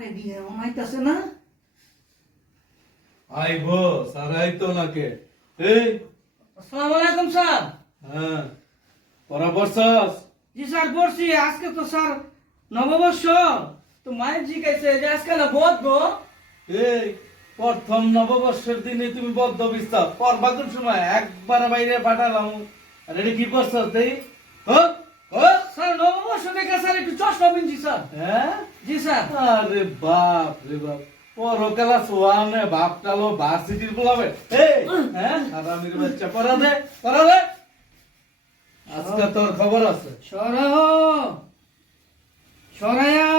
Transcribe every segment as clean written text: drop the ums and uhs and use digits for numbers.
আরে বিয়ে অনাইতাছে না আইবো স্যার আইতো নাকে এই আসসালামু আলাইকুম স্যার হ্যাঁ পড়া পড়ছস জি স্যার পড়ছি আজকে তো স্যার নববর্ষ তো মায়ের জিজ্ঞাসা যে আজকে না বদ্ধ এই প্রথম নববর্ষের দিনে তুমি বদ্ধ বিস্তার পড়বা কোন সময় একবার বাইরে পাঠালাম আর এটা কি পড়ছস দেই স্যার নববর্ষ দেখে স্যার একটু চশমা পিনছি স্যার হ্যাঁ জি স্যার আরে বাপ রে বাপ পরকালা সোয়ানে বাপটালো ভার্সিটির বলাবে এই হ্যাঁ আরামের বাচ্চা পড়া দে আজকে তোর খবর আছে সরায়া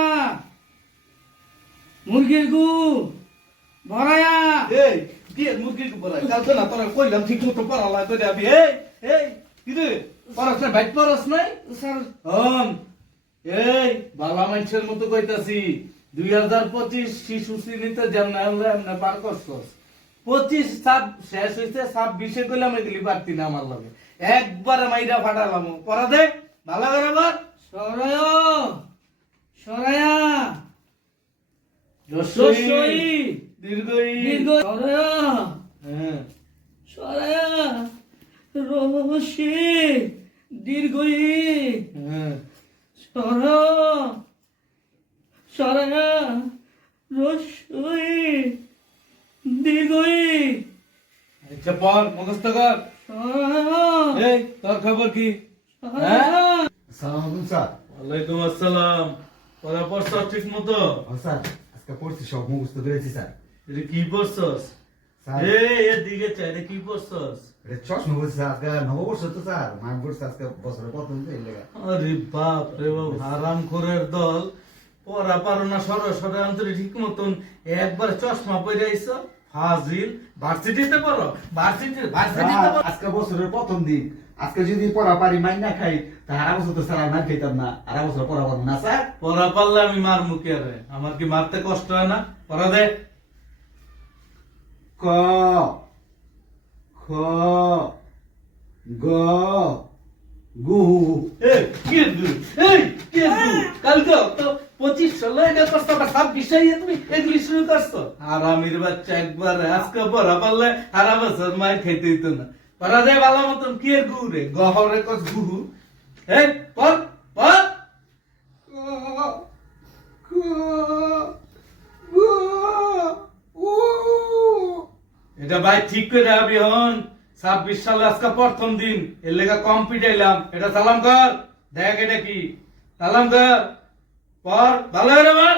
মুরগির গু ভরায়া এই দিয়ে মুরগি পড়াই কাল তো না তোরা কইলাম ঠিক মতো পড়ালা কই যাবি এই কি রে পড়াছ না বাইট পড়াছ নাই স্যার এই বালা মানুষের মতো কইতাছি 2025 শিশু শ্রেণীতে যেমন হলে এমনি পার করছস 25 সাব শেষ হইছে 26 কইলাম এগুলি পারতি না আমার লগে একবারে মাইরা ফাটালাম পড়া দে ভালো করে বল সরায়া রসই দীর্ঘই সরায়া হ্যাঁ সরায়া রসি দীর্ঘই হ্যাঁ সরায়া রসই দীর্ঘই আচ্ছা পড় মুখস্থ কর এই তোর খবর কি হ্যাঁ আসসালামু আলাইকুম স্যার। ওয়ালাইকুম আসসালাম পড়া পড়ছ ঠিক মতো স্যার আজকে পড়ছি সব মুখস্থ করেছি স্যার। এটা কি পড়ছস স্যার এদিকে চাই এটা কি পড়ছস এটা চশমা বলছি স্যার, আজকে নববর্ষ তো স্যার, মাঘ বলছে আজকে বছরের প্রথম তো এই লেগা। আরে বাপ রে বাপ হারাম খোরের দল পড়া পারো না সরে অন্তরে ঠিক মতন একবার চশমা পরে আইছো ফাজিল ভার্সিটিতে পড়ো ভার্সিটিতে পড়ো আজকে বছরের প্রথম দিন, আজকে যদি পড়া পারি মাইন না খাই তা আর বছর তো স্যার আর মার খাইতাম না, আর বছর পড়া পারবো না স্যার। পড়া পারলে আমি মার মুখে আরে আমার কি মারতে কষ্ট হয় না পড়া দে ক খ গ গু এই কে দু কালকে তো 25 ষোলো এটা করছো আবার 26 তুমি এগুলি শুরু করছো আরামের বাচ্চা একবার আজকে পড়া পারলে সারা বছর মার খাইতে হইতো না পড়া দে ভালো মতন কি গু রে গহরে কস গু এই পড় ক খ গ উ এটা ভাই ঠিক করে যাবি হন 26 সালে আজকে প্রথম দিন এর লেগা কম পিটাইলাম এটা সালাম কর দেখ এটা কি সালাম কর পর ভালো করে বল